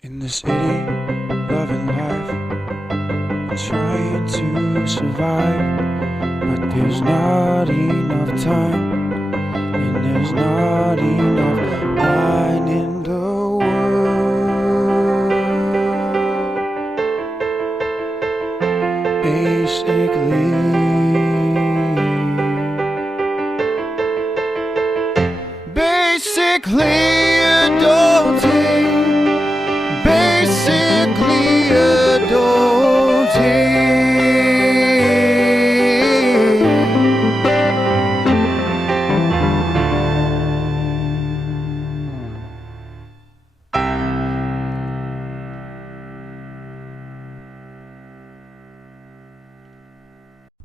In the city, loving life and trying to survive, but there's not enough time, and there's not enough wine in the world. Basically adulting. Basically adulting.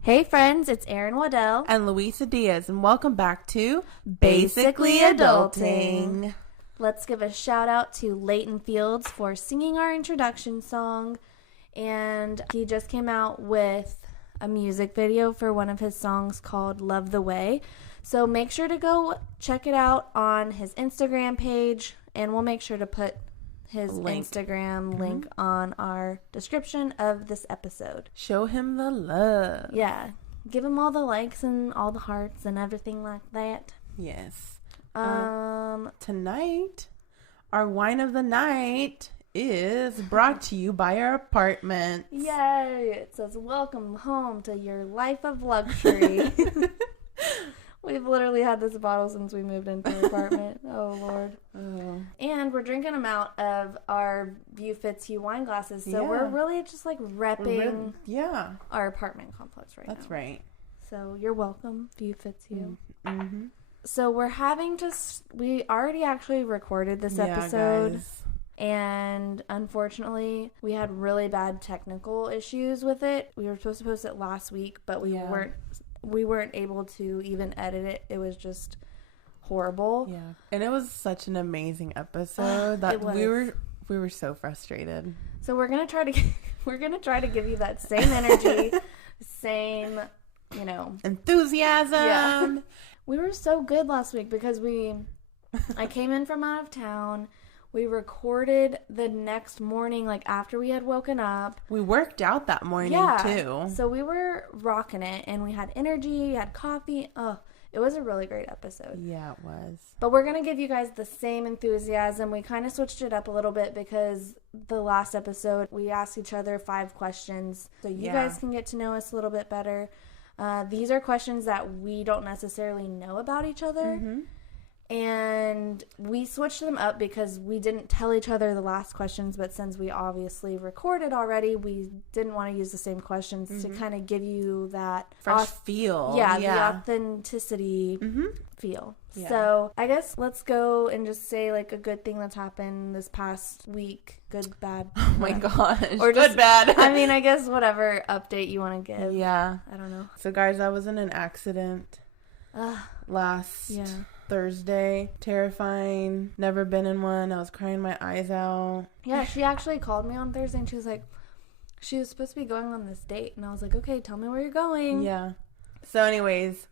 Hey friends, it's Erin Waddell and Luisa Diaz, and welcome back to Basically Adulting. Let's give a shout out to Leighton Fields for singing our introduction song, and he just came out with a music video for one of his songs called Love the Way. So make sure to go check it out on his Instagram page, and we'll make sure to put his Instagram link on our description of this episode. Show him the love. Yeah. Give him all the likes and all the hearts and everything like that. Yes. Tonight, our wine of the night is brought to you by our apartment. Yay! It says, welcome home to your life of luxury. We've literally had this bottle since we moved into the apartment. Oh, Lord. Oh. And we're drinking them out of our View Fits You wine glasses. So we're really just like repping our apartment complex right now. That's right. So you're welcome, View Fits You. Mm-hmm. So we're having to... We already actually recorded this episode. Guys. And unfortunately, we had really bad technical issues with it. We were supposed to post it last week, but we weren't able to even edit it. It was just horrible. Yeah. And it was such an amazing episode that we were so frustrated. So we're going to try to give you that same energy, same, enthusiasm. Yeah. We were so good last week because I came in from out of town. We recorded the next morning, like after we had woken up. We worked out that morning too. So we were rocking it, and we had energy, had coffee. Oh, it was a really great episode. Yeah, it was. But we're going to give you guys the same enthusiasm. We kind of switched it up a little bit because the last episode, we asked each other 5 questions. So you guys can get to know us a little bit better. These are questions that we don't necessarily know about each other. Mm-hmm. And we switched them up because we didn't tell each other the last questions, but since we obviously recorded already, we didn't want to use the same questions to kind of give you that fresh feel. Yeah, the authenticity feel. Yeah. So I guess let's go and just say like a good thing that's happened this past week. Good, bad. Oh my gosh. Or good, just, bad. I mean, I guess whatever update you want to give. Yeah. I don't know. So guys, I was in an accident last Thursday. Terrifying. Never been in one. I was crying my eyes out. Yeah, she actually called me on Thursday and she was like, she was supposed to be going on this date. And I was like, okay, tell me where you're going. Yeah. So anyways,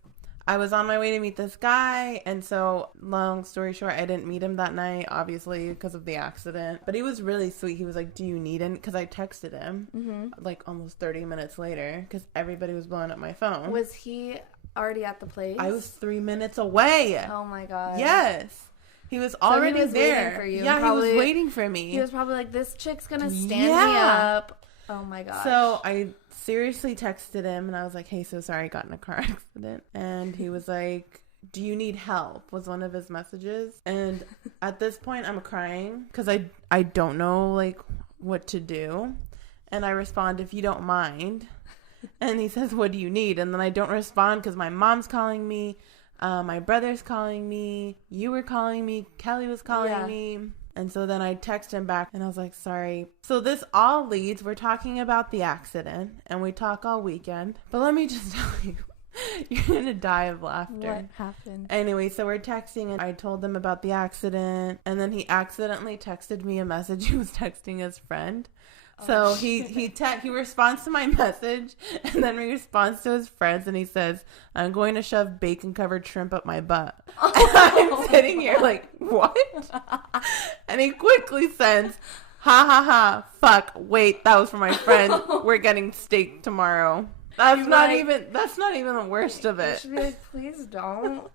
I was on my way to meet this guy. And so long story short, I didn't meet him that night, obviously, because of the accident. But he was really sweet. He was like, do you need it? Because I texted him like almost 30 minutes later because everybody was blowing up my phone. Was he already at the place? I was 3 minutes away. Oh my god. Yes. He was already he was there. Waiting for you. Yeah, he was waiting for me. He was probably like, this chick's gonna stand me up. Oh my gosh. So I seriously texted him and I was like, hey, so sorry I got in a car accident. And he was like, do you need help? Was one of his messages. And at this point I'm crying because I don't know like what to do. And I respond, if you don't mind. And he says, what do you need? And then I don't respond because my mom's calling me. My brother's calling me. You were calling me. Kelly was calling me. And so then I text him back and I was like, sorry. So this all leads, we're talking about the accident and we talk all weekend. But let me just tell you, you're going to die of laughter. What happened? Anyway, so we're texting and I told him about the accident. And then he accidentally texted me a message. He was texting his friend. So he responds to my message and then he responds to his friends and he says, I'm going to shove bacon covered shrimp up my butt. And I'm sitting here like, what? And he quickly sends, Ha ha ha. Fuck. Wait, that was for my friend. We're getting steak tomorrow. That's not even the worst of it. You should be like, please don't.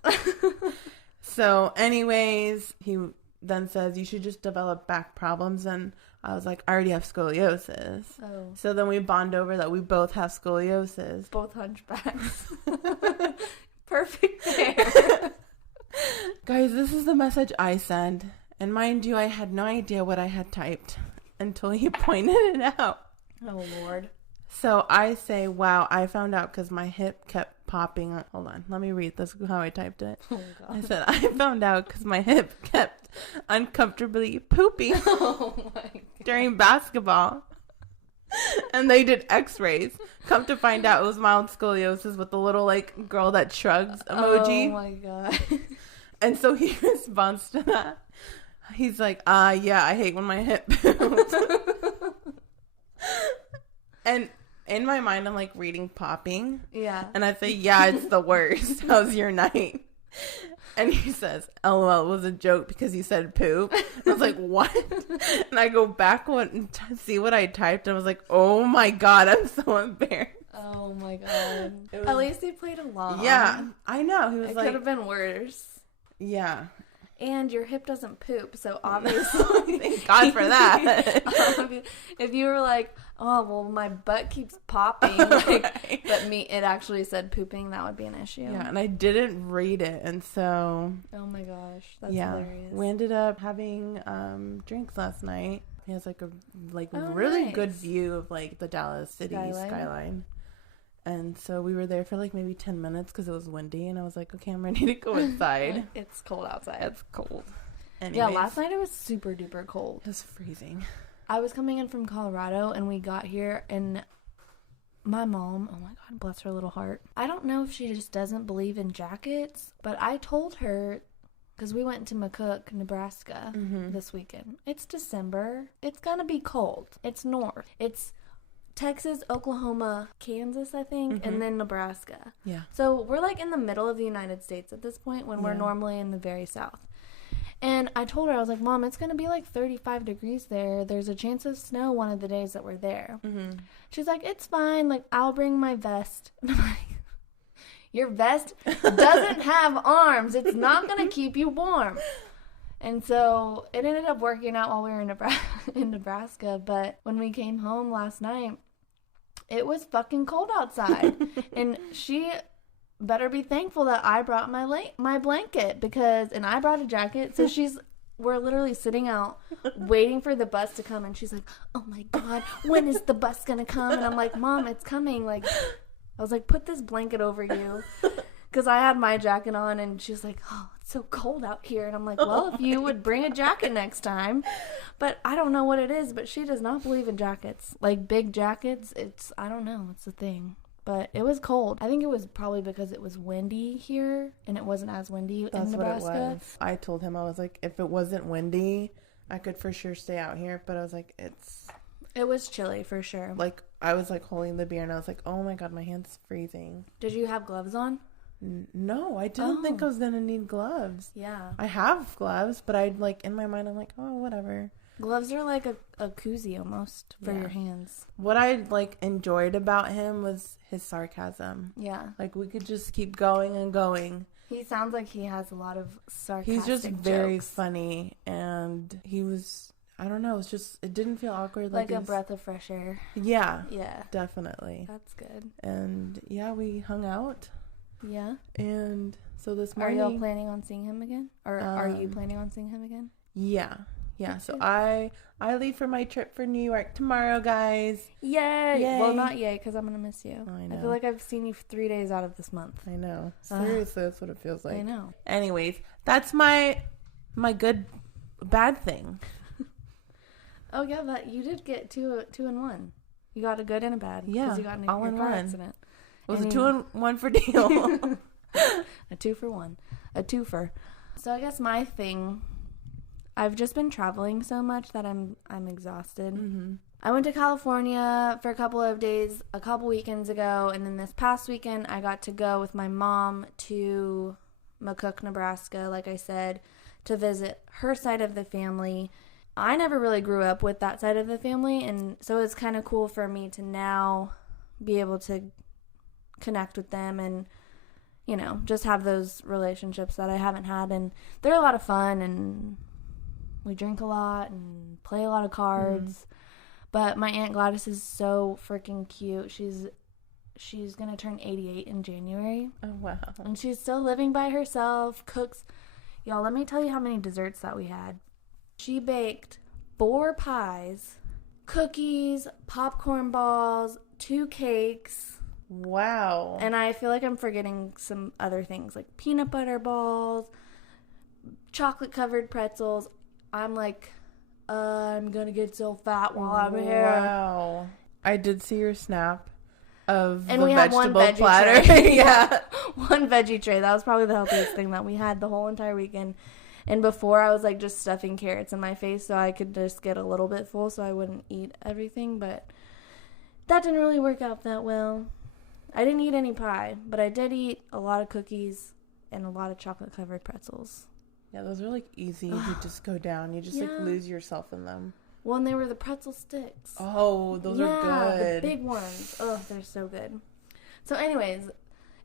So anyways, he then says you should just develop back problems, and I was like, I already have scoliosis. Oh. So then we bond over that we both have scoliosis. Both hunchbacks. Perfect pair. Guys, this is the message I sent. And mind you, I had no idea what I had typed until he pointed it out. Oh, Lord. So I say, wow, I found out because my hip kept popping. Hold on, let me read this how I typed it. Oh, God. I said, I found out because my hip kept uncomfortably pooping during basketball. And they did x-rays. Come to find out it was mild scoliosis with the little like girl that shrugs emoji. Oh my God. And so he responds to that. He's like, yeah, I hate when my hip poops. And in my mind, I'm like reading popping. Yeah. And I say, yeah, it's the worst. How's your night? And he says, LOL, it was a joke because you said poop. I was like, what? And I go back and see what I typed. And I was like, oh my God, I'm so embarrassed. Oh my God. At least he played along. Yeah, I know. He was it like, could have been worse. Yeah. And your hip doesn't poop, so obviously. Thank God for that. If you were like, oh, well, my butt keeps popping, like, Right. but it actually said pooping, that would be an issue. Yeah, and I didn't read it, and so. Oh my gosh, that's hilarious. We ended up having drinks last night. He has like a Oh, really nice. good view of like the Dallas city skyline. And so we were there for like maybe 10 minutes because it was windy, and I was like, okay, I'm ready to go inside. It's cold outside. It's cold. Anyways, Yeah, last night it was super duper cold. it was freezing. I was coming in from Colorado, and we got here, and my mom, oh my God, bless her little heart. I don't know if she just doesn't believe in jackets, but I told her, because we went to McCook, Nebraska this weekend. It's December. It's going to be cold. It's north. It's Texas, Oklahoma, Kansas, I think, and then Nebraska. Yeah. So we're like in the middle of the United States at this point when we're normally in the very south. And I told her, I was like, Mom, it's going to be like 35 degrees there. There's a chance of snow one of the days that we're there. She's like, it's fine. Like, I'll bring my vest. And I'm like, your vest doesn't have arms. It's not going to keep you warm. And so it ended up working out while we were in Nebraska. But when we came home last night, it was fucking cold outside. And she better be thankful that I brought my blanket and I brought a jacket. So we're literally sitting out waiting for the bus to come, and she's like, oh my God, when is the bus gonna come? And I'm like, Mom, it's coming. Like, I was like, put this blanket over you, because I had my jacket on, and she's like, oh, it's so cold out here. And I'm like, well, if you would bring a jacket next time. But I don't know what it is, but she does not believe in jackets, like big jackets. I don't know, it's a thing. But it was cold. I think it was probably because it was windy here, and it wasn't as windy in Nebraska. That's what it was. I told him, I was like, if it wasn't windy, I could for sure stay out here. But I was like, It was chilly for sure. like, I was like holding the beer, and I was like, oh my God, my hand's freezing. Did you have gloves on? No, I didn't think I was going to need gloves. Yeah. I have gloves, but I'd like, in my mind, I'm like, oh, whatever. Gloves are like a koozie almost for your hands. What I like enjoyed about him was his sarcasm. Yeah. Like, we could just keep going and going. He sounds like he has a lot of sarcastic He's just very jokes. funny, and he was, I don't know, it didn't feel awkward. Like a breath of fresh air. Yeah. Yeah. Definitely. That's good. And yeah, we hung out. Yeah. And so this morning. Are y'all planning on seeing him again? Or are you planning on seeing him again? Yeah. Yeah. So I leave for my trip for New York tomorrow, guys. Yay! Well, not yay, because I'm going to miss you. I know. I feel like I've seen you 3 days out of this month. I know. Seriously, that's what it feels like. I know. Anyways, that's my bad thing. Oh, yeah, but you did get two in one. You got a good and a bad. Yeah, because you got in all your in car one. accident. It was a 2-in-1 for deal. A 2-for-1. A twofer. So I guess my thing, I've just been traveling so much that I'm exhausted. Mm-hmm. I went to California for a couple of days a couple weekends ago, and then this past weekend I got to go with my mom to McCook, Nebraska, like I said, to visit her side of the family. I never really grew up with that side of the family, and so it's kind of cool for me to now be able to connect with them and, you know, just have those relationships that I haven't had. And they're a lot of fun, and we drink a lot and play a lot of cards. But my Aunt Gladys is so freaking cute. She's going to turn 88 in January. Oh, wow. And she's still living by herself, cooks. Y'all, let me tell you how many desserts that we had. She baked 4 pies, cookies, popcorn balls, 2 cakes. Wow. And I feel like I'm forgetting some other things, like peanut butter balls, chocolate-covered pretzels. I'm like, I'm going to get so fat while I'm here. Wow. I did see your snap of and the we had one vegetable veggie platter. tray. Yeah. One veggie tray. That was probably the healthiest thing that we had the whole entire weekend. And before, I was like just stuffing carrots in my face so I could just get a little bit full so I wouldn't eat everything. But that didn't really work out that well. I didn't eat any pie, but I did eat a lot of cookies and a lot of chocolate-covered pretzels. Yeah, those are like easy to just go down. You just like lose yourself in them. Well, and they were the pretzel sticks. Oh, those are good. The big ones. Oh, they're so good. So anyways,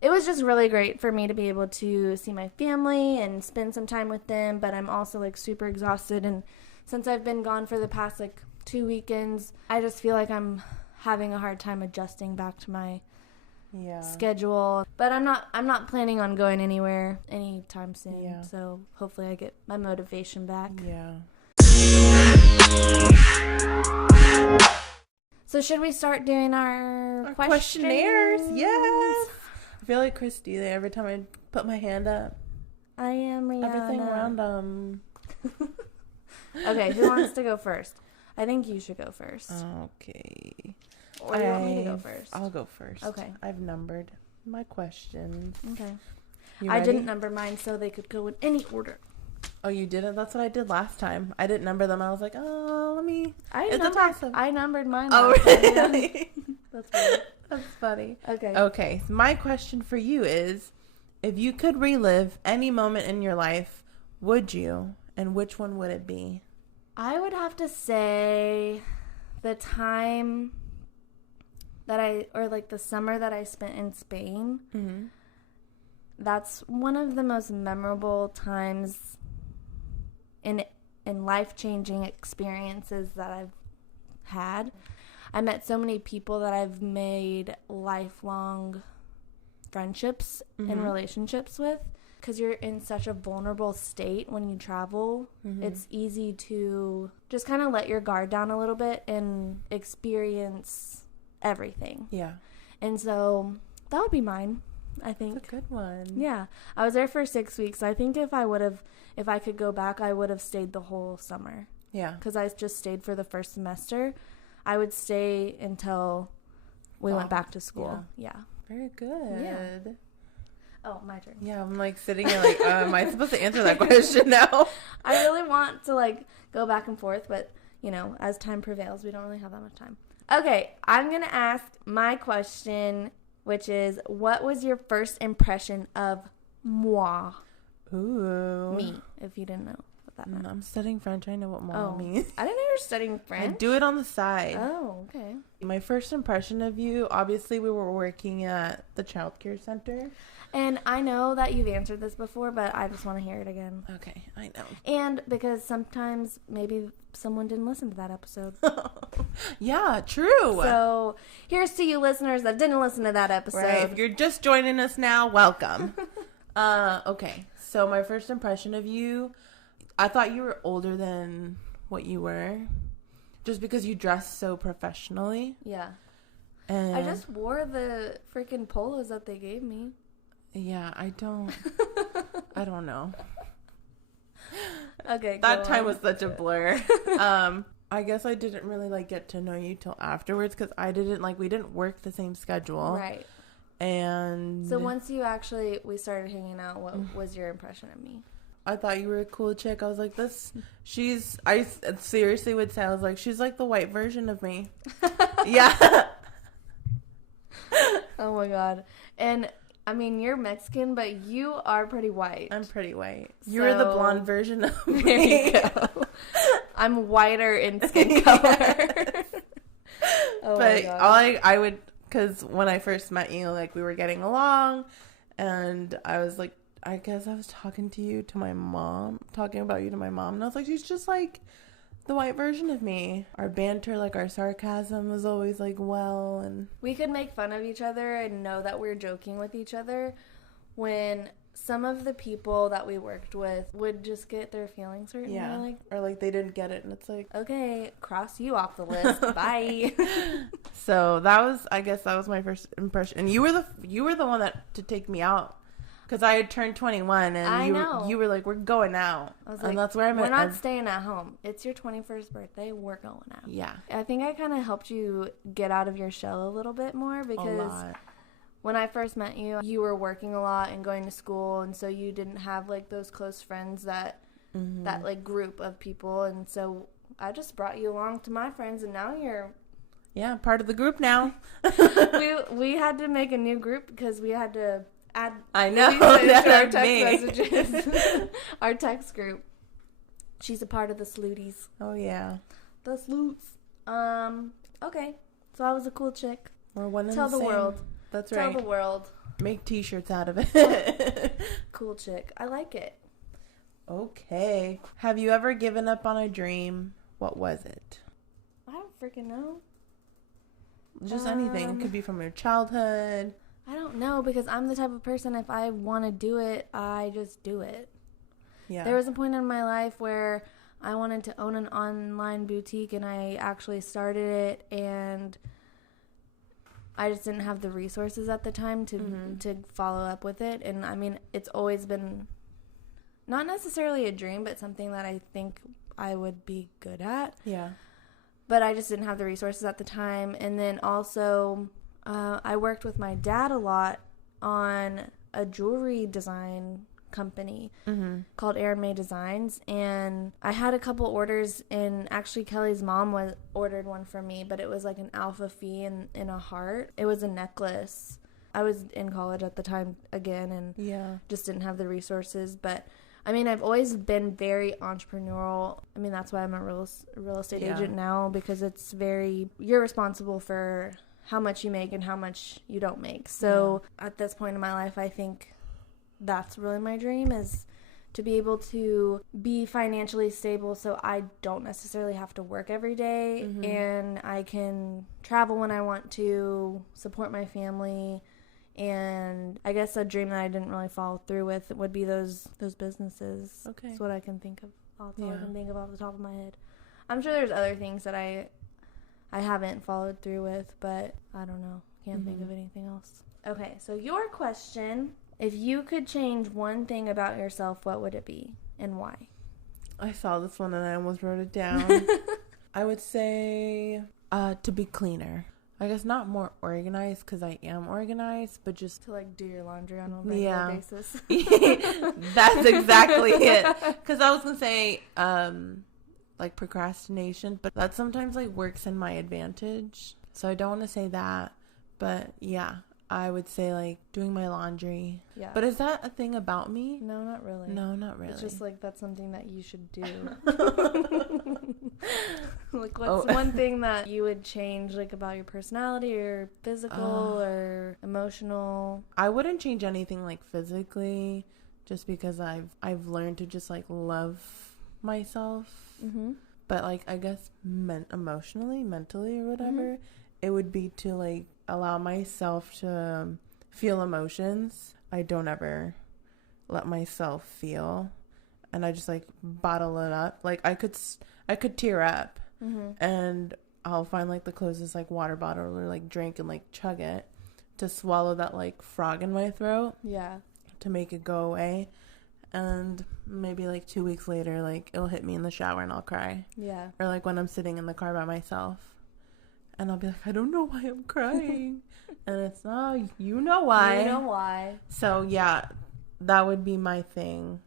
it was just really great for me to be able to see my family and spend some time with them, but I'm also like super exhausted, and since I've been gone for the past like 2 weekends, I just feel like I'm having a hard time adjusting back to my schedule. But I'm not planning on going anywhere anytime soon. Yeah. So hopefully I get my motivation back. Yeah. So should we start doing our questionnaires? Yes. I feel like Chris D'Elia every time I put my hand up. I am Rihanna. Everything random. Okay, who wants to go first? I think you should go first. Okay. Or do you want me to go first? I'll go first. Okay. I've numbered my questions. Okay. You I ready? didn't number mine so they could go in any order. Oh, you didn't? That's what I did last time. I didn't number them. I was like, oh, let me. I numbered mine. Oh, really? That's weird. That's funny. Okay. Okay. So my question for you is, if you could relive any moment in your life, would you? And which one would it be? I would have to say the time that the summer that I spent in Spain. Mm-hmm. That's one of the most memorable times in life-changing experiences that I've had. I met so many people that I've made lifelong friendships and relationships with. Because you're in such a vulnerable state when you travel, it's easy to just kind of let your guard down a little bit and experience everything. Yeah. And so that would be mine, I think. That's a good one. Yeah. I was there for 6 weeks. I think if I could go back, I would have stayed the whole summer. Yeah. Because I just stayed for the first semester. I would stay until we went back to school. Yeah. Very good. Yeah. Oh, my turn. Yeah, I'm like sitting here like, am I supposed to answer that question now? I really want to like go back and forth, but you know, as time prevails, we don't really have that much time. Okay, I'm going to ask my question, which is, what was your first impression of moi? Ooh. Me, if you didn't know what that meant. I'm studying French. I know what moi means. I didn't know you were studying French. I do it on the side. Oh, okay. My first impression of you, obviously we were working at the childcare center. And I know that you've answered this before, but I just want to hear it again. Okay, I know. And because sometimes maybe someone didn't listen to that episode. Yeah, true. So here's to you listeners that didn't listen to that episode. Right. If you're just joining us now, welcome. Okay, so my first impression of you, I thought you were older than what you were. Just because you dressed so professionally. Yeah. And I just wore the freaking polos that they gave me. Yeah, I don't know. Okay, that time was such a blur. I guess I didn't really like get to know you till afterwards because we didn't work the same schedule. Right. And so once we started hanging out, what was your impression of me? I thought you were a cool chick. I was like, I seriously would say, I was like, she's like the white version of me. Yeah. Oh my God. And I mean, you're Mexican, but you are pretty white. I'm pretty white. You're the blonde version of me. There you go. I'm whiter in skin color. Oh but I would, because when I first met you, like, we were getting along, and I was like, I guess I was talking about you to my mom, and I was like, she's just like the white version of me. Our banter, like, our sarcasm was always like, and we could make fun of each other and know that we're joking with each other when some of the people that we worked with would just get their feelings hurt. Yeah. And or like they didn't get it, and it's like, okay, cross you off the list. Bye. So I guess that was my first impression. And you were the one to take me out. Because I had turned 21, and you were like, we're going out. I was and like, that's where I met. We're not staying at home. It's your 21st birthday. We're going out. Yeah. I think I kind of helped you get out of your shell a little bit more, because when I first met you, you were working a lot and going to school, and so you didn't have, like, those close friends that like, group of people. And so I just brought you along to my friends, and now you're... Yeah, part of the group now. we had to make a new group because we had to... I know. Our text messages. Our text group. She's a part of the Slooties. Oh, yeah. The Sloots. Okay. So I was a cool chick. We're one in Tell the same. world. That's right. Tell the world. Make t-shirts out of it. Cool chick. I like it. Okay. Have you ever given up on a dream? What was it? I don't freaking know. Just anything. It could be from your childhood. I don't know, because I'm the type of person, if I want to do it, I just do it. Yeah. There was a point in my life where I wanted to own an online boutique, and I actually started it, and I just didn't have the resources at the time to follow up with it. And I mean, it's always been not necessarily a dream, but something that I think I would be good at. Yeah. But I just didn't have the resources at the time. And then also... I worked with my dad a lot on a jewelry design company called Erin Designs, and I had a couple orders, and actually Kelly's mom ordered one for me, but it was like an alpha phi in a heart. It was a necklace. I was in college at the time again, and just didn't have the resources, but I mean, I've always been very entrepreneurial. I mean, that's why I'm a real estate agent now, because it's you're responsible for how much you make and how much you don't make. So at this point in my life, I think that's really my dream, is to be able to be financially stable so I don't necessarily have to work every day, and I can travel when I want to, support my family. And I guess a dream that I didn't really follow through with would be those businesses. Okay. That's what I can think of. That's all I can think of off the top of my head. I'm sure there's other things that I haven't followed through with, but I don't know. Can't think of anything else. Okay, so your question, if you could change one thing about yourself, what would it be and why? I saw this one and I almost wrote it down. I would say to be cleaner. I guess not more organized, because I am organized, but just... To, like, do your laundry on a regular basis. That's exactly it. Because I was going to say... like procrastination, but that sometimes like works in my advantage, so I don't want to say that, but yeah, I would say like doing my laundry. Yeah. But is that a thing about me? No, not really. No, not really. It's just like that's something that you should do. Like, what's one thing that you would change, like, about your personality or physical or emotional? I wouldn't change anything like physically, just because I've learned to just like love myself. But like, I guess emotionally, mentally, or whatever, it would be to like allow myself to feel emotions. I don't ever let myself feel, and I just like bottle it up. Like I could tear up, and I'll find like the closest like water bottle or like drink and like chug it to swallow that like frog in my throat. Yeah. To make it go away. And maybe like 2 weeks later, like it'll hit me in the shower and I'll cry. Yeah. Or like when I'm sitting in the car by myself, and I'll be like, I don't know why I'm crying. And it's, oh, you know why. You know why. So yeah, that would be my thing.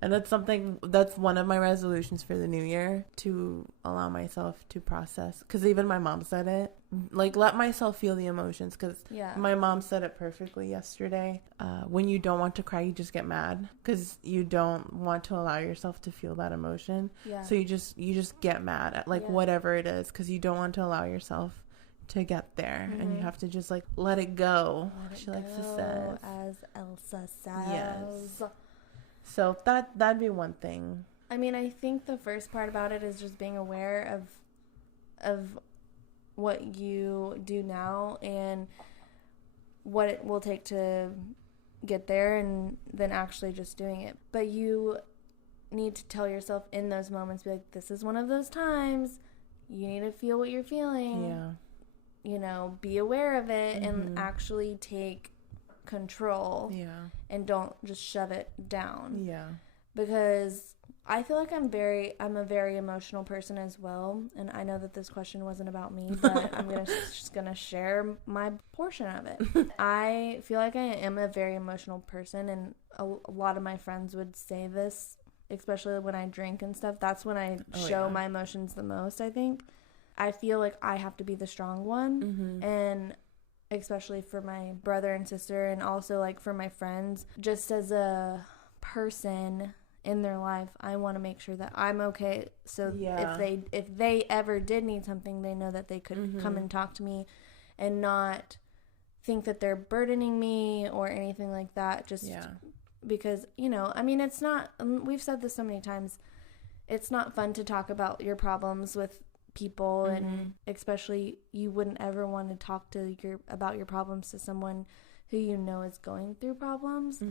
And that's one of my resolutions for the new year, to allow myself to process. Because even my mom said it. Like, let myself feel the emotions. Because my mom said it perfectly yesterday. When you don't want to cry, you just get mad. Because you don't want to allow yourself to feel that emotion. Yeah. So you just get mad at, like, whatever it is. Because you don't want to allow yourself to get there. And you have to just, like, let it go. She likes to say. As Elsa says. Yes. So that'd be one thing. I mean, I think the first part about it is just being aware of what you do now and what it will take to get there, and then actually just doing it. But you need to tell yourself in those moments, be like, this is one of those times. You need to feel what you're feeling. Yeah. You know, be aware of it and actually take control. Yeah. And don't just shove it down. Yeah. Because I feel like I'm a very emotional person as well, and I know that this question wasn't about me, but I'm just gonna share my portion of it. I feel like I am a very emotional person, and a lot of my friends would say this, especially when I drink and stuff. That's when I show my emotions the most, I think. I feel like I have to be the strong one, and especially for my brother and sister, and also like for my friends, just as a person in their life, I want to make sure that I'm okay. So if they ever did need something, they know that they could come and talk to me and not think that they're burdening me or anything like that. Just because, you know, I mean, it's not, we've said this so many times, it's not fun to talk about your problems with people, and especially you wouldn't ever want to talk about your problems to someone who you know is going through problems,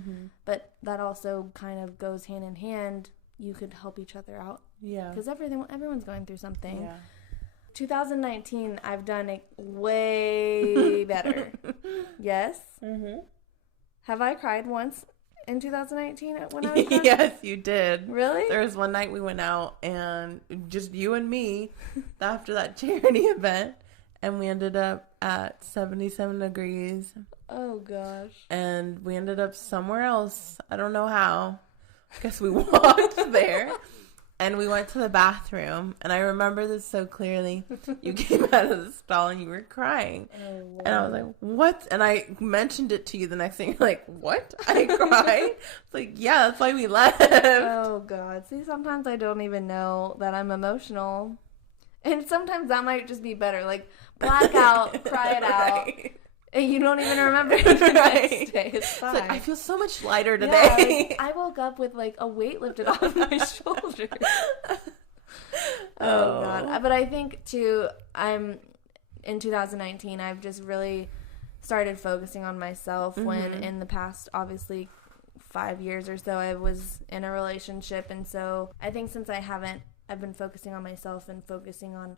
but that also kind of goes hand in hand. You could help each other out, because everyone's going through something. 2019, I've done it way better. Yes. Have I cried once in 2019 when I was drunk? Yes, you did. Really? There was one night we went out, and just you and me after that charity event, and we ended up at 77 degrees. Oh, gosh. And we ended up somewhere else. I don't know how. I guess we walked there. And we went to the bathroom. And I remember this so clearly. You came out of the stall and you were crying. Oh, wow. And I was like, what? And I mentioned it to you the next thing. You're like, what? I cried? It's like, yeah, that's why we left. Oh, God. See, sometimes I don't even know that I'm emotional. And sometimes that might just be better. Like, black out, cry it out. And you don't even remember it the next day. It's fine. It's like, I feel so much lighter today. Like, I woke up with like a weight lifted off my shoulders. Oh, God. But I think, too, in 2019, I've just really started focusing on myself when in the past, obviously, 5 years or so, I was in a relationship. And so I think since I've been focusing on myself and focusing on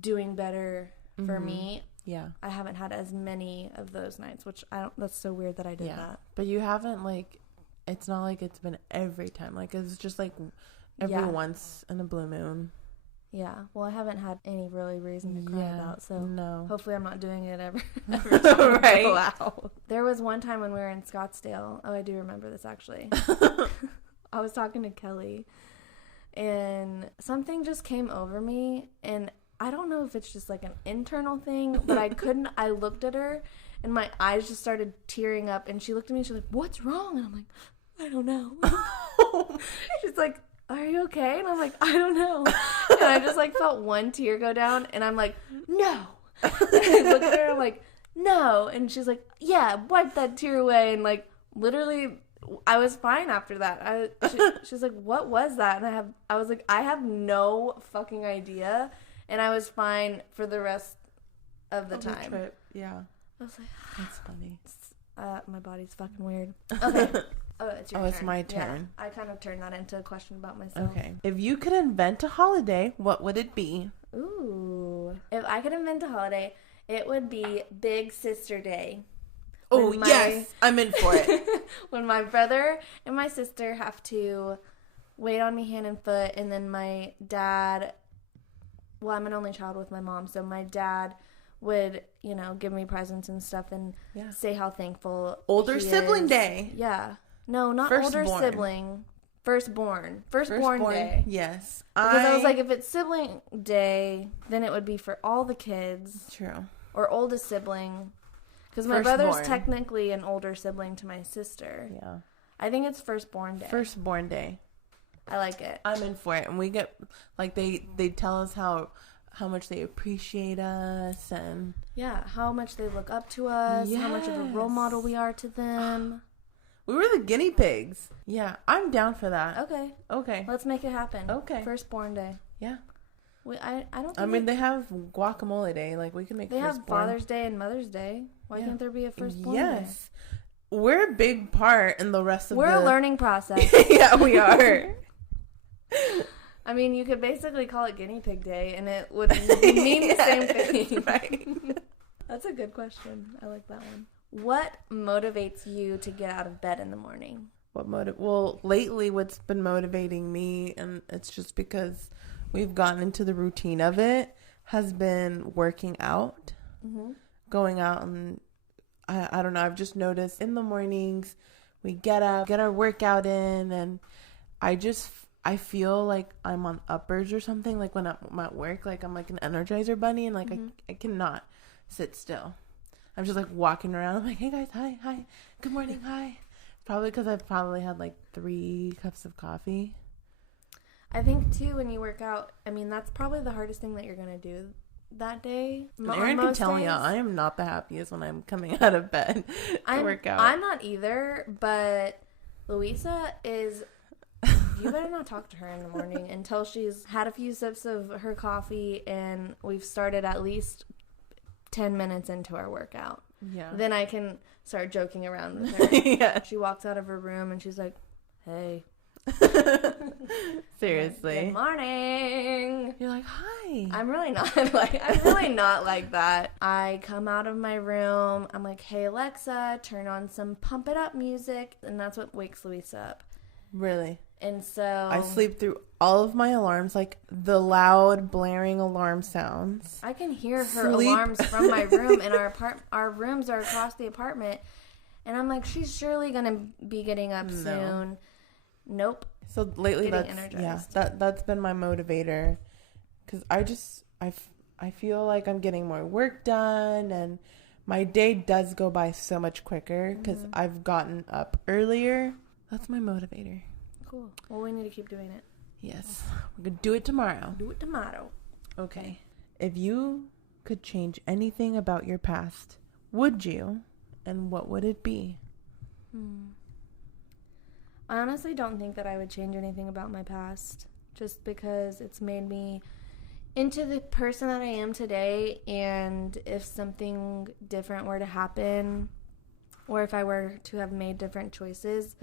doing better for me. Yeah. I haven't had as many of those nights, which that's so weird that I did that. But you haven't, like, it's not like it's been every time. Like, it's just like every once in a blue moon. Yeah. Well, I haven't had any really reason to cry about, so hopefully I'm not doing it every time. Right. Wow. There was one time when we were in Scottsdale. Oh, I do remember this, actually. I was talking to Kelly, and something just came over me, and I don't know if it's just like an internal thing, but I looked at her and my eyes just started tearing up, and she looked at me and she's like, what's wrong? And I'm like, I don't know. She's like, are you okay? And I'm like, I don't know. And I just like felt one tear go down, and I'm like, no. And I look at her, I'm like, no. And she's like, yeah, wipe that tear away. And like, literally, I was fine after that. She's like, what was that? And I was like, I have no fucking idea. And I was fine for the rest of the time. Trip. Yeah. I was like, that's funny. My body's fucking weird. Okay. Oh, it's your turn. It's my turn. Yeah, I kind of turned that into a question about myself. Okay. If you could invent a holiday, what would it be? Ooh. If I could invent a holiday, it would be Big Sister Day. Oh, yes. I'm in for it. When my brother and my sister have to wait on me hand and foot, and then my dad... Well, I'm an only child with my mom, so my dad would, give me presents and stuff and say how thankful Older he sibling is. day. Yeah. No, not Firstborn. older sibling. Firstborn day. Yes. Because I was like, if it's sibling day, then it would be for all the kids. True. Or oldest sibling. Because my brother's technically an older sibling to my sister. Yeah. I think it's firstborn day. Firstborn day. I like it. I'm in for it. And we get, like, they tell us how much they appreciate us and... Yeah, how much they look up to us. Yes. How much of a role model we are to them. We were the guinea pigs. Yeah, I'm down for that. Okay. Let's make it happen. Okay. Firstborn day. Yeah. I don't think... I mean, they have guacamole day. Like, we can make They have Father's Day and Mother's Day. Why can't there be a firstborn day? Yes. We're a big part in the rest of We're a learning process. Yeah, we are. I mean, you could basically call it guinea pig day, and it would mean the same thing. Right. That's a good question. I like that one. What motivates you to get out of bed in the morning? Well, lately what's been motivating me, and it's just because we've gotten into the routine of it, has been working out. Mm-hmm. Going out, and I don't know, I've just noticed in the mornings we get up, get our workout in, and I feel like I'm on uppers or something, like when I'm at work, like I'm like an Energizer bunny, and like I cannot sit still. I'm just like walking around. I'm like, hey guys, hi, good morning, hi. Probably because I've probably had like 3 cups of coffee. I think too, when you work out, I mean, that's probably the hardest thing that you're going to do that day. Erin can tell you, I am not the happiest when I'm coming out of bed to work out. I'm not either, but Luisa is... You better not talk to her in the morning until she's had a few sips of her coffee and we've started at least 10 minutes into our workout. Yeah. Then I can start joking around with her. Yeah. She walks out of her room and she's like, hey. Seriously. Good morning. You're like, hi. I'm really not like that. I come out of my room. I'm like, hey, Alexa, turn on some Pump It Up music. And that's what wakes Luisa up. Really? And so I sleep through all of my alarms, like the loud blaring alarm sounds. I can hear her alarms from my room, and our rooms are across the apartment. And I'm like, she's surely gonna be getting up soon. Nope. So lately, that's been my motivator, because I feel like I'm getting more work done, and my day does go by so much quicker because I've gotten up earlier. That's my motivator. Cool. Well, we need to keep doing it. Yes. We're going to do it tomorrow. Do it tomorrow. Okay. If you could change anything about your past, would you? And what would it be? I honestly don't think that I would change anything about my past, just because it's made me into the person that I am today. And if something different were to happen, or if I were to have made different choices,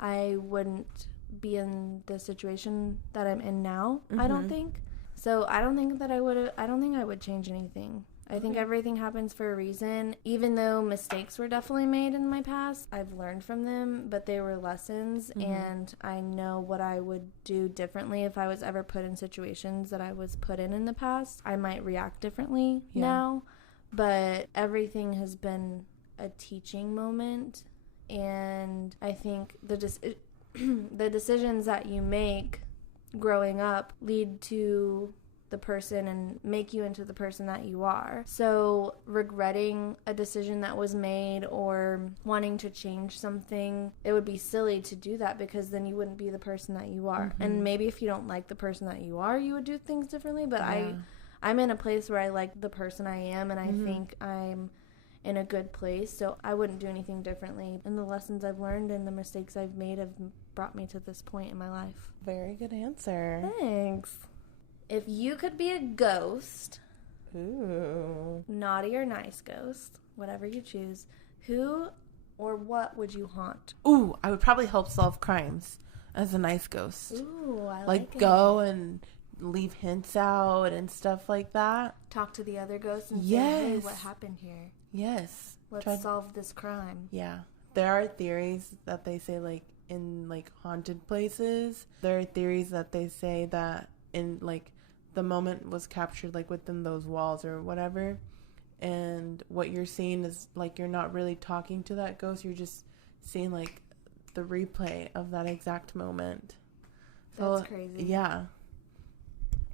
I wouldn't be in the situation that I'm in now, I don't think. So I don't think I would change anything. I think everything happens for a reason. Even though mistakes were definitely made in my past, I've learned from them, but they were lessons, and I know what I would do differently if I was ever put in situations that I was put in the past. I might react differently now, but everything has been a teaching moment, and I think the decisions that you make growing up lead to the person and make you into the person that you are. So regretting a decision that was made or wanting to change something, it would be silly to do that, because then you wouldn't be the person that you are. And maybe if you don't like the person that you are, you would do things differently, but I'm in a place where I like the person I am, and I think I'm in a good place, so I wouldn't do anything differently. And the lessons I've learned and the mistakes I've made have brought me to this point in my life. Very good answer. Thanks. If you could be a ghost, ooh, naughty or nice ghost, whatever you choose, who or what would you haunt? Ooh, I would probably help solve crimes as a nice ghost. Ooh, I like go and leave hints out and stuff like that. Talk to the other ghosts and say, hey, what happened here? Yes. Let's solve this crime. Yeah. There are theories that they say, like, in, like, haunted places. There are theories that they say that in, like, the moment was captured, like, within those walls or whatever. And what you're seeing is, like, you're not really talking to that ghost. You're just seeing, like, the replay of that exact moment. So, That's crazy. Yeah.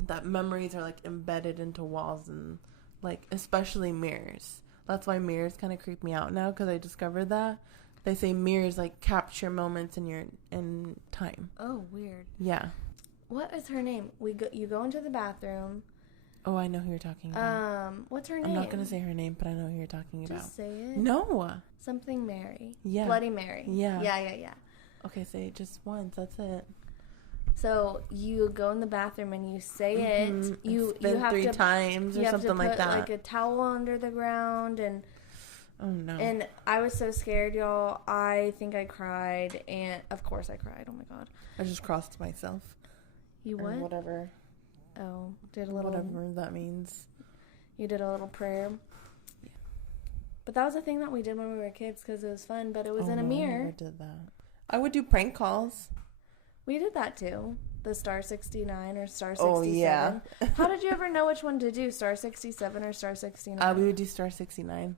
That memories are, like, embedded into walls and, like, especially mirrors. That's why mirrors kind of creep me out now, because I discovered that. They say mirrors, like, capture moments in time. Oh, weird. Yeah. What is her name? You go into the bathroom. Oh, I know who you're talking about. What's her name? I'm not going to say her name, but I know who you're talking about. Just say it. No. Something Mary. Yeah. Bloody Mary. Yeah. Yeah. Okay, say it just once. That's it. So you go in the bathroom and you say it. You have 3 to times or something like that. Like a towel under the ground and. Oh no. And I was so scared, y'all. I think I cried, and of course I cried. Oh my god. I just crossed myself. You what? Or whatever. Oh, did a little. Whatever that means. You did a little prayer. Yeah. But that was a thing that we did when we were kids because it was fun. But it was in a mirror. I never did that. I would do prank calls. We did that too. The Star 69 or Star 67. Oh yeah. How did you ever know which one to do? Star 67 or Star 69? We would do Star 69.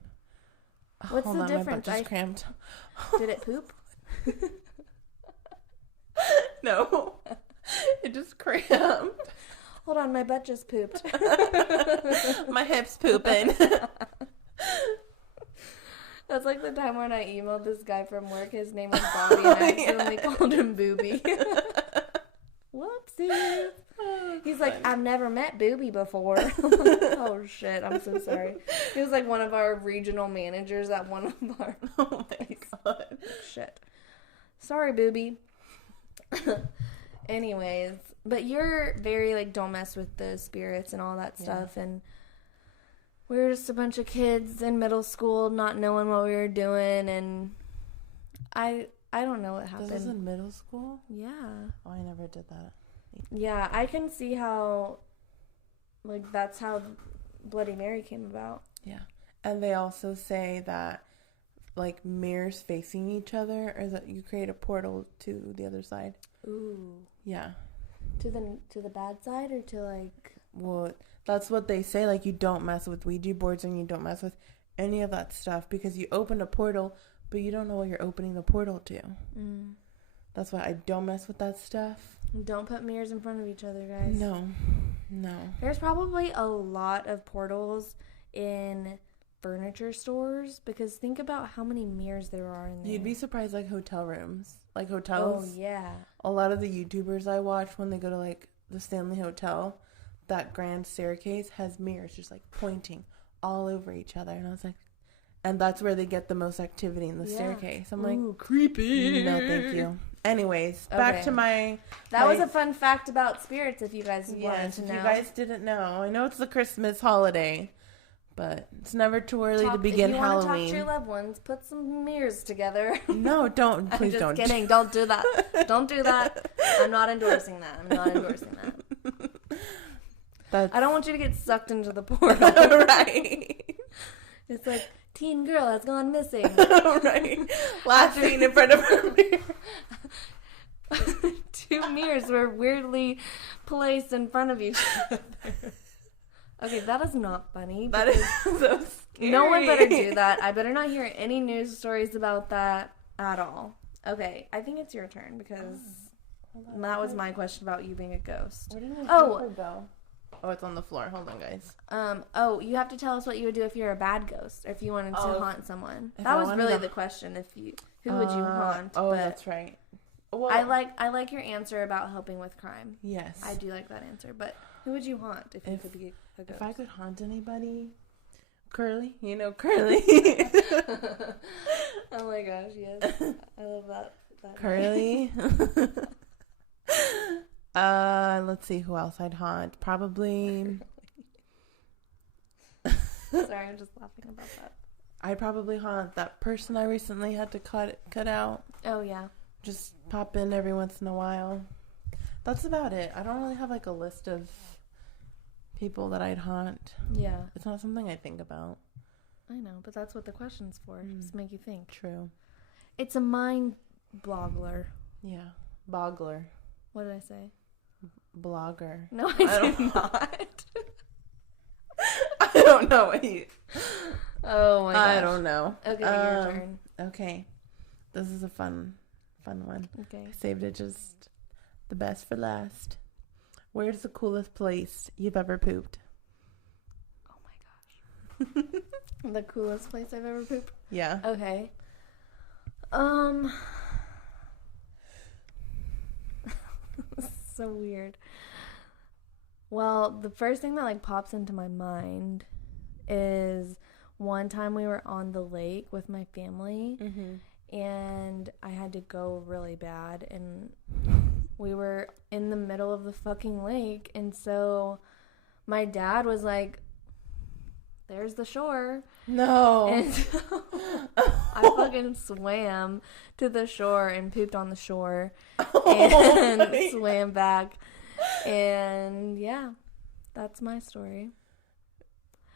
What's Hold the on, difference? My butt just cramped. Did it poop? No. It just cramped. Hold on, my butt just pooped. My hip's pooping. That's like the time when I emailed this guy from work. His name was Bobby, and I accidentally called him Booby. Whoopsie. He's like, I've never met Booby before. Oh, shit. I'm so sorry. He was like one of our regional managers at one of our... Oh, my God. Shit. Sorry, Booby. Anyways, but you're very, like, don't mess with the spirits and all that stuff, and we were just a bunch of kids in middle school not knowing what we were doing, and I don't know what happened. This was in middle school? Yeah. Oh, I never did that. Yeah, I can see how, like, that's how Bloody Mary came about. Yeah. And they also say that, like, mirrors facing each other, or that you create a portal to the other side. Ooh. Yeah. To the bad side, or to, like... Well, that's what they say. Like, you don't mess with Ouija boards and you don't mess with any of that stuff because you open a portal, but you don't know what you're opening the portal to. Mm. That's why I don't mess with that stuff. Don't put mirrors in front of each other, guys. No. There's probably a lot of portals in furniture stores because think about how many mirrors there are in there. You'd be surprised, like, hotel rooms. Like, hotels. Oh, yeah. A lot of the YouTubers I watch when they go to, like, the Stanley Hotel, that grand staircase has mirrors just, like, pointing all over each other. And I was like, and that's where they get the most activity in the staircase. I'm like, creepy. No, thank you. Anyways, back to my... That was a fun fact about spirits if you guys wanted to know. If you guys didn't know. I know it's the Christmas holiday, but it's never too early to begin Halloween. If you want to talk to your loved ones, put some mirrors together. No, don't. Please don't. I'm just kidding. Don't do that. Don't do that. I'm not endorsing that. I don't want you to get sucked into the portal. Right. It's like, teen girl has gone missing. Right. Laughing in front of her mirror. 2 mirrors were weirdly placed in front of each other. Okay, that is not funny. That is so scary. No one better do that. I better not hear any news stories about that at all. Okay, I think it's your turn because that was my question about you being a ghost. Where did my paper go? Oh, it's on the floor. Hold on, guys. You have to tell us what you would do if you're a bad ghost or if you wanted to haunt someone. That was really the question. Who would you haunt? Oh, that's right. Well, I like your answer about helping with crime. Yes. I do like that answer. But who would you haunt if you could be a ghost? If I could haunt anybody, Curly. You know Curly. Oh my gosh, yes. I love that Curly. Let's see who else I'd haunt. Probably. Sorry, I'm just laughing about that. I'd probably haunt that person I recently had to cut out. Oh yeah. Just pop in every once in a while. That's about it. I don't really have like a list of people that I'd haunt. Yeah. It's not something I think about. I know, but that's what the question's for. Just make you think. True. It's a mind boggler. Yeah. Boggler. What did I say? Blogger. No, I did not. I don't know what you... Oh my gosh. I don't know. Okay, your turn. Okay. This is a fun one. Okay. I saved it just The best for last. Where's the coolest place you've ever pooped? Oh my gosh. The coolest place I've ever pooped? Yeah. Okay. So weird. Well, the first thing that like pops into my mind is one time we were on the lake with my family, and I had to go really bad, and we were in the middle of the fucking lake, and so my dad was like, there's the shore. No. And so I fucking swam to the shore and pooped on the shore and swam back. And yeah, that's my story.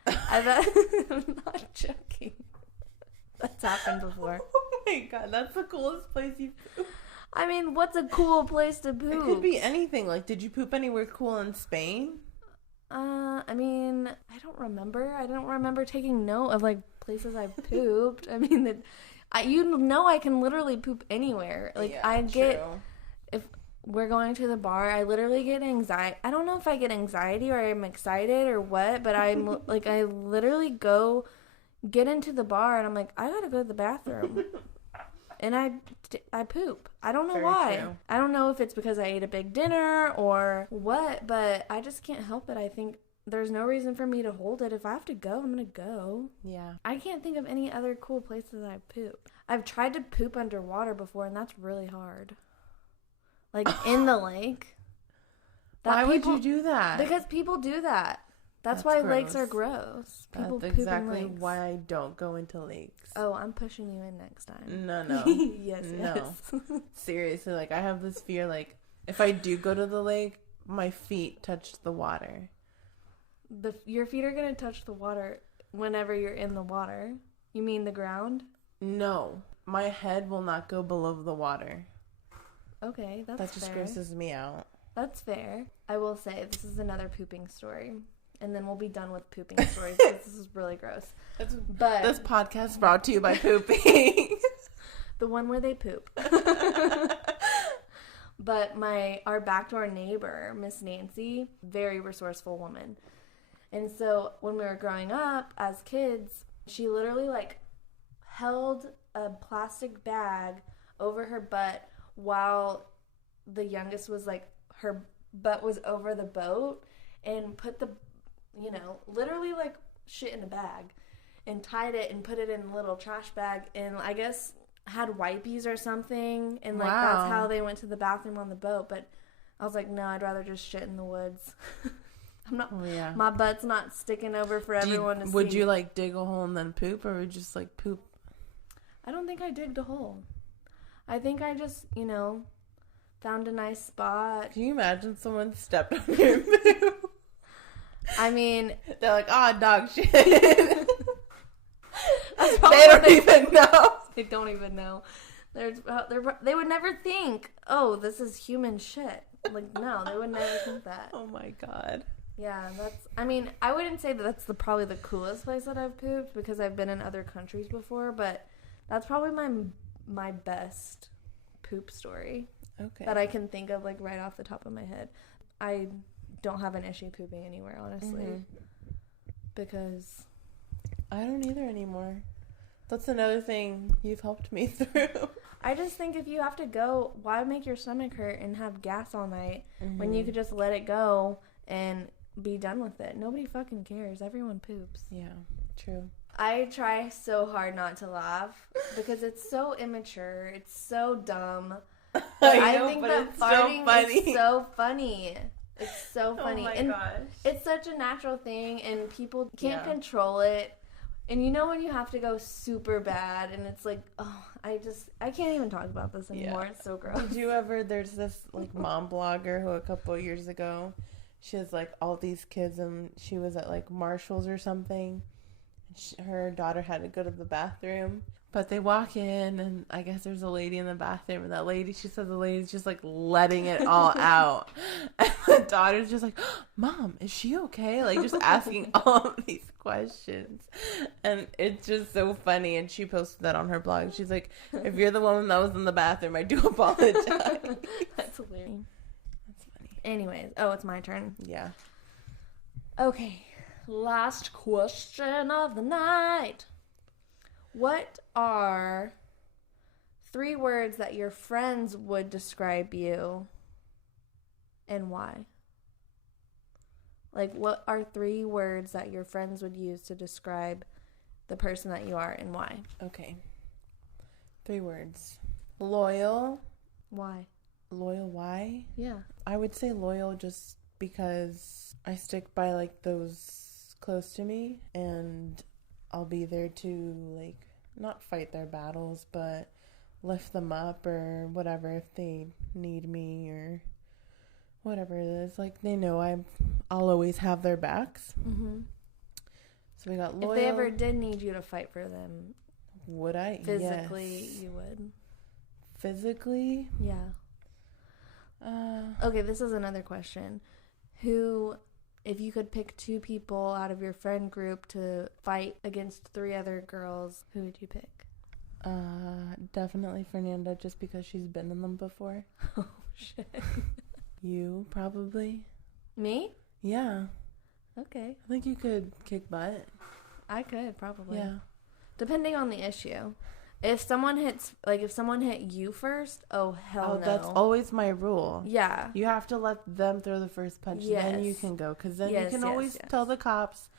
I'm not joking. That's happened before. Oh my god, that's the coolest place you've pooped. I mean, what's a cool place to poop? It could be anything. Like, did you poop anywhere cool in Spain? I mean, I don't remember. I don't remember taking note of, like, places I've pooped. I mean, I can literally poop anywhere. Like, yeah, if we're going to the bar, I literally get anxiety. I don't know if I get anxiety or I'm excited or what, but I'm, like, I literally get into the bar and I'm like, I gotta go to the bathroom. And I poop. I don't know why. True. I don't know if it's because I ate a big dinner or what, but I just can't help it. I think there's no reason for me to hold it. If I have to go, I'm going to go. Yeah. I can't think of any other cool places I've pooped. I've tried to poop underwater before, and that's really hard. Like, in the lake. Why would you do that? Because people do that. That's why gross. Lakes are gross. People That's exactly why I don't go into lakes. Oh, I'm pushing you in next time. No. Yes. Seriously, like, I have this fear, like, if I do go to the lake, my feet touch the water. Your feet are going to touch the water whenever you're in the water. You mean the ground? No. My head will not go below the water. Okay, that's fair. That just grosses me out. That's fair. I will say, this is another pooping story. And then we'll be done with pooping stories because this is really gross. But this podcast is brought to you by pooping. The one where they poop. But our backdoor neighbor, Miss Nancy, very resourceful woman. And so when we were growing up as kids, she literally like held a plastic bag over her butt while the youngest was like, her butt was over the boat, and put the, literally like shit in a bag and tied it and put it in a little trash bag, and I guess had wipies or something, and like that's how they went to the bathroom on the boat. But I was like, no, I'd rather just shit in the woods. I'm not. Oh, yeah. My butt's not sticking over for everyone to see. Would you like dig a hole and then poop, or would you just like poop? I don't think I digged a hole. I think I just, found a nice spot. Can you imagine someone stepped on your poop? I mean, they're like, dog shit. They don't even know. They don't even know. They would never think, this is human shit. Like, no, they would never think that. Oh my god. Yeah, I wouldn't say that that's probably the coolest place that I've pooped, because I've been in other countries before, but that's probably my best poop story. Okay. That I can think of, like, right off the top of my head. I don't have an issue pooping anywhere, honestly. Mm-hmm. Because I don't either anymore. That's another thing you've helped me through. I just think if you have to go, why make your stomach hurt and have gas all night when you could just let it go and be done with it? Nobody fucking cares. Everyone poops. Yeah, true. I try so hard not to laugh because it's so immature. It's so dumb. I think that farting is so funny. It's so funny. Oh my gosh. It's such a natural thing, and people can't control it. And when you have to go super bad, and it's like, I can't even talk about this anymore. Yeah. It's so gross. Did you ever, there's this like mom blogger who a couple of years ago, she has like all these kids, and she was at like Marshall's or something. Her daughter had to go to the bathroom, but they walk in, and I guess there's a lady in the bathroom, and she said the lady's just like letting it all out, and the daughter's just like, Mom, is she okay? Like just asking all of these questions, and it's just so funny. And she posted that on her blog. She's like, if you're the woman that was in the bathroom, I do apologize. That's hilarious. Anyways. Oh, it's my turn. Yeah. Okay. Last question of the night. What are 3 words that your friends would describe you and why? Like, what are 3 words that your friends would use to describe the person that you are and why? Okay. 3 words. Loyal. Why? Loyal, why? Yeah. I would say loyal just because I stick by, like, those close to me, and I'll be there to, like, not fight their battles, but lift them up or whatever if they need me or whatever it is. Like, they know I'll always have their backs. Mm-hmm. So we got loyal. If they ever did need you to fight for them, would I? physically, Yes. you would. Physically? Yeah. Okay, this is another question. If you could pick 2 people out of your friend group to fight against 3 other girls, who would you pick? Definitely Fernanda, just because she's been in them before. Oh, shit. You, probably. Me? Yeah. Okay. I think you could kick butt. I could, probably. Yeah. Depending on the issue. If someone hit you first, oh, hell no. That's always my rule. Yeah. You have to let them throw the first punch, then you can go. Because then you can always tell the cops,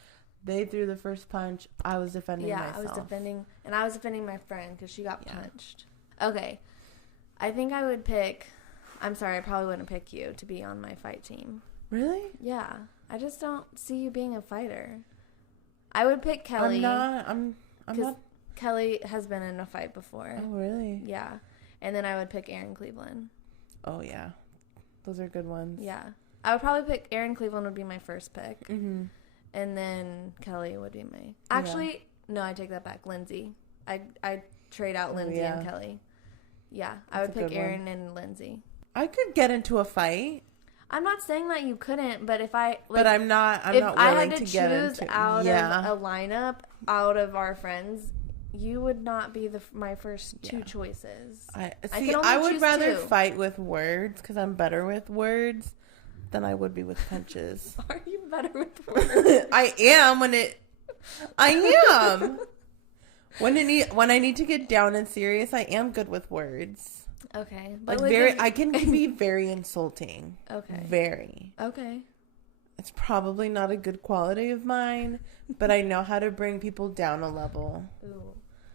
they threw the first punch, I was defending myself. Yeah, I was defending my friend because she got punched. Okay. I think I would I'm sorry, I probably wouldn't pick you to be on my fight team. Really? Yeah. I just don't see you being a fighter. I would pick Kelly. I'm not. Kelly has been in a fight before. Oh, really? Yeah. And then I would pick Erin Cleveland. Oh, yeah. Those are good ones. Yeah. I would probably pick Erin Cleveland would be my first pick. Mm-hmm. And then Kelly would be my... Actually, no, I take that back. Lindsay. I trade out Lindsay and Kelly. Yeah. I would pick Erin and Lindsay. I could get into a fight. I'm not saying that you couldn't, but if I... but I'm not willing to get into... If I had to choose out of a lineup, out of our friends... You would not be my first 2 choices. I would rather fight with words because I'm better with words than I would be with punches. Are you better with words? I am I am. When I need to get down and serious, I am good with words. Okay. But I can be very insulting. Okay. Very. Okay. It's probably not a good quality of mine, but I know how to bring people down a level. Ooh.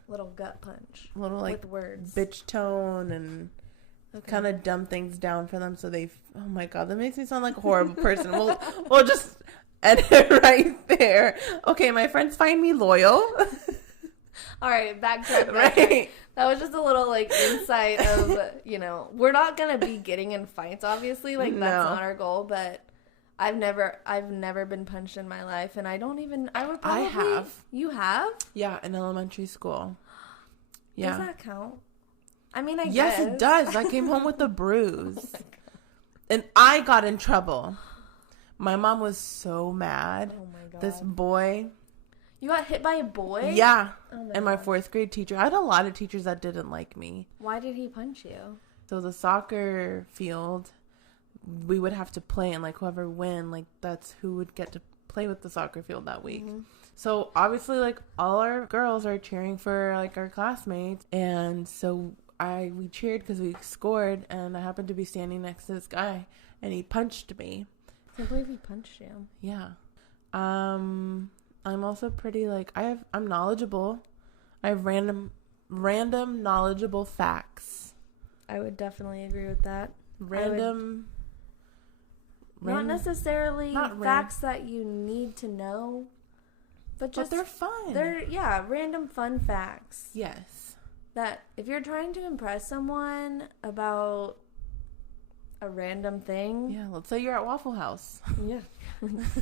Little gut punch. Little, like, with words. Bitch tone and kind of dumb things down for them so they... Oh, my God. That makes me sound like a horrible person. We'll just end it right there. Okay, my friends find me loyal. All right, backtrack. Right. That was just a little, like, insight of, we're not going to be getting in fights, obviously. Like, that's not our goal, but... I've never been punched in my life, and I would probably... I have. You have? Yeah, in elementary school. Yeah. Does that count? I mean, I guess. Yes, it does. I came home with a bruise. Oh, my God. And I got in trouble. My mom was so mad. Oh, my God. This boy... You got hit by a boy? Yeah. Oh, and my 4th grade teacher. I had a lot of teachers that didn't like me. Why did he punch you? So the soccer field... we would have to play, and like whoever win, like that's who would get to play with the soccer field that week. Mm-hmm. So obviously, like, all our girls are cheering for like our classmates, and so we cheered because we scored, and I happened to be standing next to this guy, and he punched me. I can't believe he punched you. Yeah. I'm also pretty I'm knowledgeable. I have random knowledgeable facts. I would definitely agree with that. Not necessarily facts that you need to know, but they're fun. They're random fun facts. Yes. That if you're trying to impress someone about a random thing. Yeah, let's say you're at Waffle House. Yeah.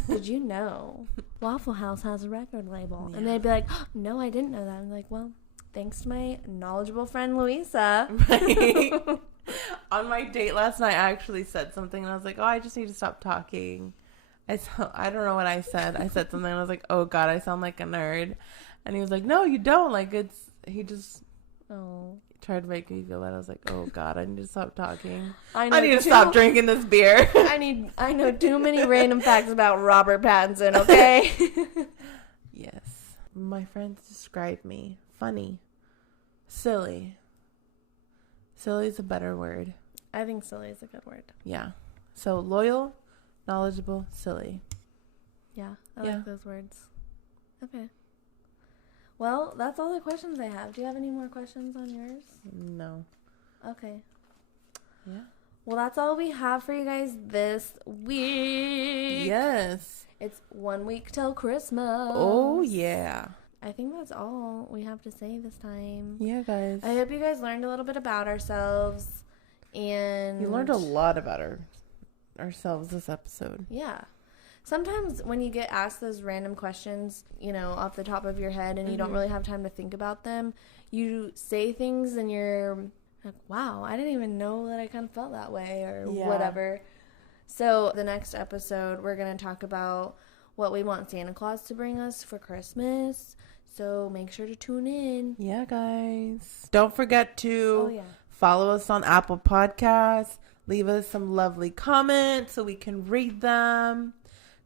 Did you know Waffle House has a record label? Yeah. And they'd be like, oh, no, I didn't know that. I'm like, well, thanks to my knowledgeable friend Luisa. Right. On my date last night, I actually said something, and I was like, oh, I just need to stop talking. I don't know what I said. I said something, and I was like, oh, God, I sound like a nerd. And he was like, no, you don't. Like, he just Oh. Tried to make me feel bad. I was like, oh God, I need to stop talking. I need to stop drinking this beer. I know too many random facts about Robert Pattinson, okay? Yes. My friends describe me. Funny. Silly. Silly is a better word. I think silly is a good word. Yeah. So loyal, knowledgeable, silly. Yeah, I like those words. Okay. Well, that's all the questions I have. Do you have any more questions on yours? No. Okay. Yeah. Well, that's all we have for you guys this week. Yes. It's 1 week till Christmas. Oh, yeah. I think that's all we have to say this time. Yeah, guys. I hope you guys learned a little bit about ourselves. And you learned a lot about ourselves this episode. Yeah. Sometimes when you get asked those random questions, you know, off the top of your head and you don't really have time to think about them, you say things and you're like, wow, I didn't even know that I kind of felt that way or whatever. So the next episode, we're going to talk about what we want Santa Claus to bring us for Christmas. So make sure to tune in. Yeah, guys. Don't forget to follow us on Apple Podcasts. Leave us some lovely comments so we can read them.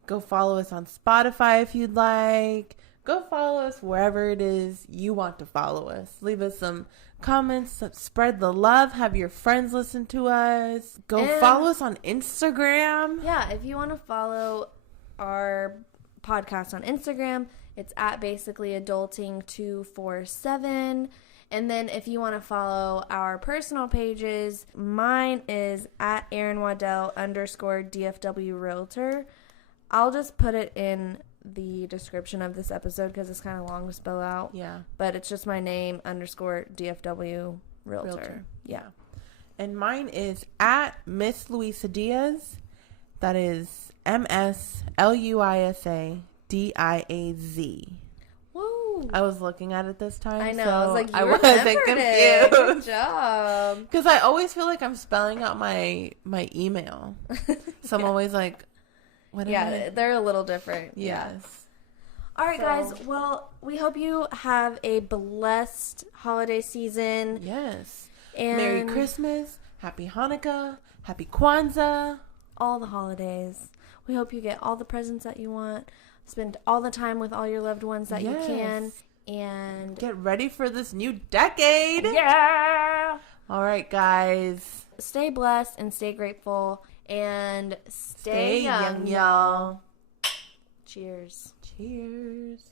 Go follow us on Spotify if you'd like. Go follow us wherever it is you want to follow us. Leave us some comments. Spread the love. Have your friends listen to us. Go follow us on Instagram. Yeah, if you want to follow our podcast on Instagram, it's at basically adulting247. And then if you want to follow our personal pages, mine is at Erin Waddell _DFW Realtor. I'll just put it in the description of this episode because it's kind of long to spell out. Yeah. But it's just my name _DFW Realtor. Yeah. And mine is at Miss Luisa Diaz. That is MSLuisa Diaz. I was looking at it this time. I know. So I was like, you I wasn't confused. Good job. Because I always feel like I'm spelling out my email. So I'm always like, they're a little different. Yes. All right, guys. Well, we hope you have a blessed holiday season. Yes. And Merry Christmas. Happy Hanukkah. Happy Kwanzaa. All the holidays. We hope you get all the presents that you want. Spend all the time with all your loved ones that you can. And get ready for this new decade. Yeah. All right, guys. Stay blessed and stay grateful. And stay young, y'all. Cheers. Cheers.